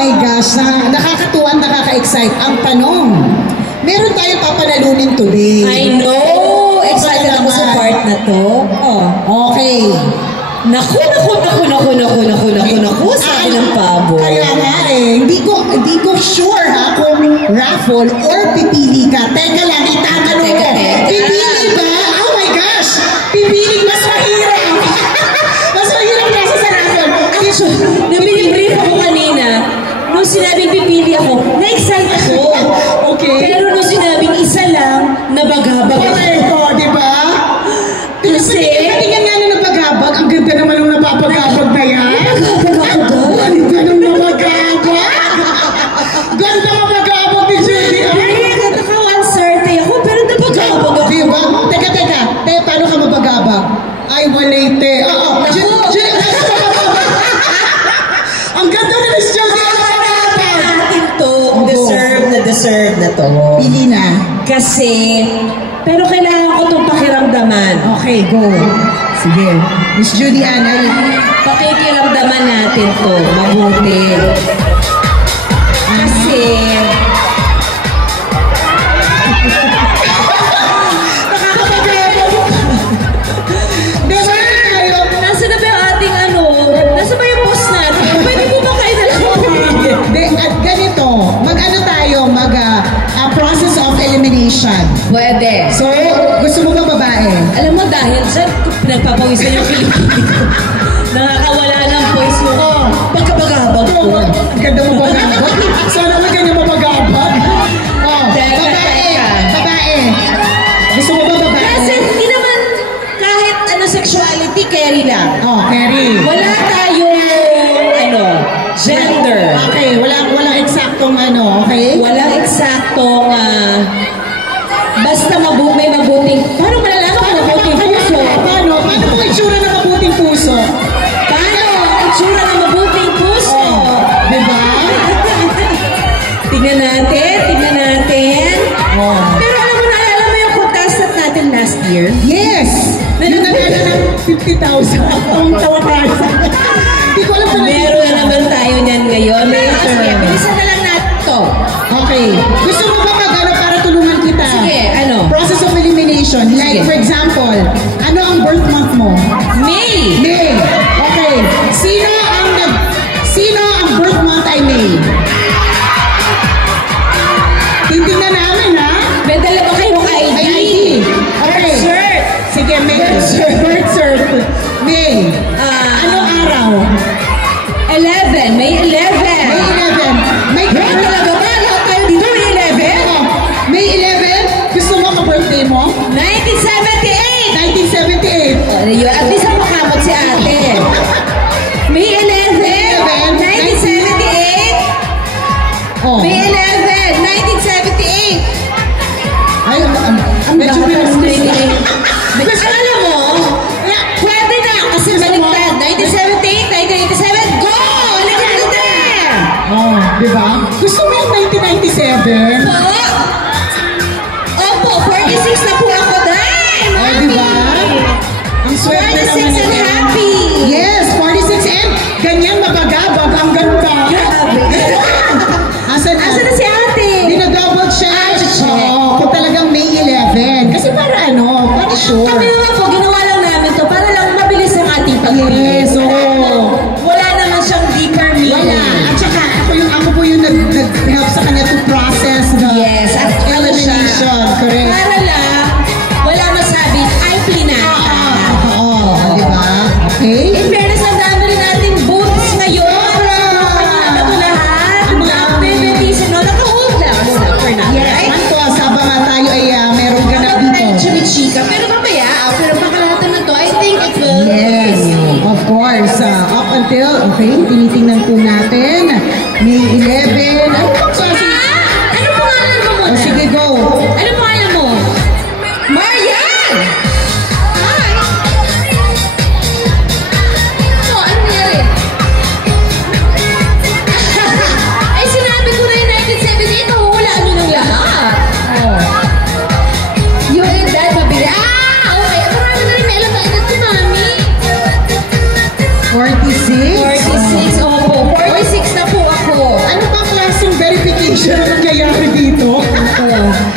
my gosh, nakakatuwa, nakaka-excite. Ang tanong, meron tayong papanalunin today. I know! Excited ako sa part na to. Oh. Okay. Naku, sabi ng pabo. Kaya nga hindi ko sure ha kung raffle or pipili ka. Teka lang, itatanong ko. Pipili ba? Oh my gosh! Pipili mas mahirap. Mas mahirap nasa sa raffle. Nabili-brief ako kanina. Nung sinabing pipili ako, na-excite ako. Okay. Pero nung sinabing isa lang, nabagabag ako. Di ba? Kasi, tingnan nga na nabagabag. Ang ganda naman nung napapagabag na yan. Nabagabag ako doon. Ang ganda nung nabagabag. Ganda mabagabag ni Judy. Naka-uncertain ako, pero nabagabag ako. Diba? Teka. Paano ka mabagabag? Ay, walay te. Oo. Ang ganda ni Miss Judy. Natin to. Deserve na to. Pili na. Kasi, pero kailangan ko itong pakiramdaman. Okay, go. Sige. Miss Judy Ann, Pakikiramdaman natin to. Mabuti. Kasi, nasa na ba yung ating nasa ba yung boss natin? Pwede mo ba kayo at ganito, process of elimination. Pwede. So, gusto mo ba babae? Alam mo, dahil dyan, nagpapawisan yung Pilipino. Nakakawala ng voice mo. Pagkabagabag ko. Ang ganda mo bagabag. Sana mo ganyan mapagabag. Babae. Gusto mo ba babae? Kasi hindi naman kahit sexuality, carry lang. Carry. Wala tayong gender. Okay, walang eksaktong okay? Walang eksaktong basta may mabuting. Paano malalaman kung mabuting puso? Paano kung itsura ng mabuting puso? Paano itsura ng mabuting puso? Diba? Tignan natin. Pero alam mo, naalala mo yung contestant natin last year? Yes! Yung nagkala ng 50,000. Ang tawa tayo. Hindi ko alam pa meron na naman tayo niyan ngayon. Sige, bilisan na lang natin to. Okay. Gusto mo ba para tulungan kita? Sige, Process of elimination. Like, for example, ano ang birth month mo? May. Okay. Sino ang birth month ay May? Titingnan namin, ha? May dala ba kayong ID? Okay. Shirt. Sige, birth cert. May. Anong araw? 11. May 11. May 11. May talaga ba? Lahat tayo dito may 11? May 11? Gusto mo ka-birthday mo? 1978. At least ang makamot si ate. May 11. 1978. May 11. 1978. Ay, medyo Kasi alam mo, pwede na kasi baliktad. 1978, 1987, go! Diba? Gusto mo yung 1997? Opo, 46 na po ako dahil. Diba? Ang swerte naman 46 and happy. Yes, 46 and ganyan mabagabag. Ang ganda. Asan na si ate? Dinadouble check. Kung talagang May 11. Kasi para para sure. Kami naman po, ginawa lang namin to para lang mabilis ang ating pag-ibig. Yes, wala naman siyang deeper meaning. Wala. At saka ako po yung nag-help sa kanya to process the elimination. Correct. Para lang, wala masabi, ay plinata. Diba? Okay? In fairness, ang dami rin nating booths ngayon. Ito lahat. Ang mga activities, naka-hold lang muna for now. Yes, Mantos, habang tayo ay meron ganap dito. Chimichika. Pero mamaya, after makalahatan na to, I think it will. Yes, of course. Up until, tinitingnan po natin. May 11. Ano pangalan mo muna? Sige, go. Ano pangalan mo? Marian! Hi! Ano nangyari? Ay, sinabi ko na yung 1978, nahuhulaan nyo ng lahat. Yung edad, mabili. Okay. Marami na rin may alam na edad ko, mami. 46? 46. Oo.